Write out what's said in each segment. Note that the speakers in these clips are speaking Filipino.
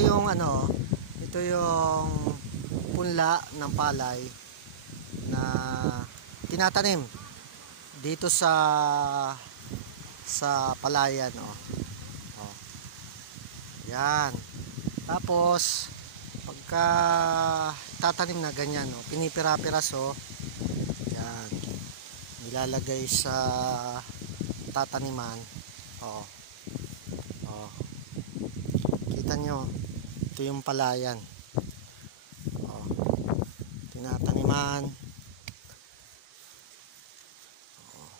yung ano, ito yung punla ng palay na tinatanim dito sa palayan, oh. Oh. Yan. Tapos pagka tatanim na ganyan, oh, pinipira-piras, oh. Yan. Nilalagay sa tataniman. Oh. Oh. Kita nyo, ito yung palayan. Oh. Tinataniman. Oh.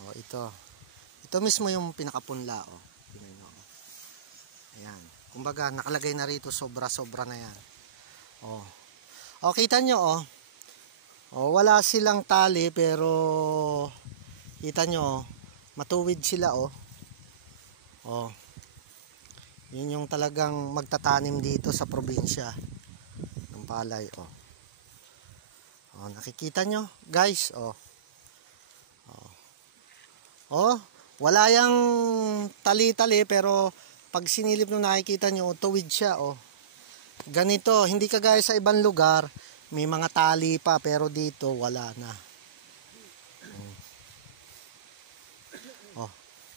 Oh, ito. Ito mismo yung pinakapunla, oh. Ayan. Kumbaga nakalagay na rito, sobra-sobra na yan. Oh. Oh, kita nyo, oh. Oh, wala silang tali pero kita nyo, oh, matuwid sila, oh. Oh. Yun yung talagang magtatanim dito sa probinsya ng palay, oh. Oh, nakikita nyo, guys, oh. Oh. Oh, wala yang tali-tali pero pag sinilip nyo nakikita nyo, tuwid siya, oh. Ganito, hindi kagaya sa ibang lugar, may mga tali pa pero dito wala na. Oh.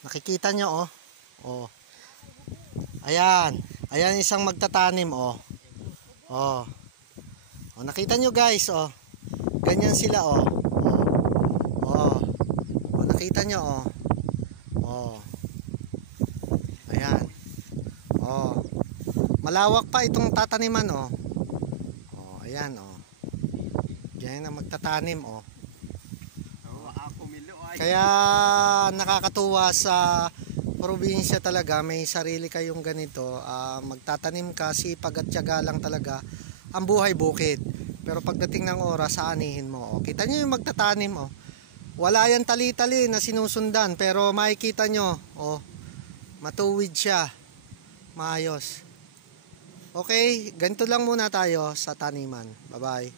Nakikita nyo, oh. Oh. Ayan. Ayan isang magtatanim, oh. Oh. Oh, nakita nyo, guys, oh. Ganyan sila, oh. Oh. Oh, nakita nyo, oh. Oh. Ayan. Oh. Malawak pa itong tataniman, oh. Oh, ayan, oh. Ganyan ang magtatanim, oh. Kaya nakakatuwa sa probinsya talaga, may sarili kayong ganito, magtatanim ka, sipag at tiyaga lang talaga ang buhay bukid. Pero pagdating ng oras, aanihin mo, oh. Kita nyo yung magtatanim, oh. Wala yan tali-tali na sinusundan, pero makikita nyo, oh, matuwid siya, maayos. Okay, ganito lang muna tayo sa taniman. Bye bye.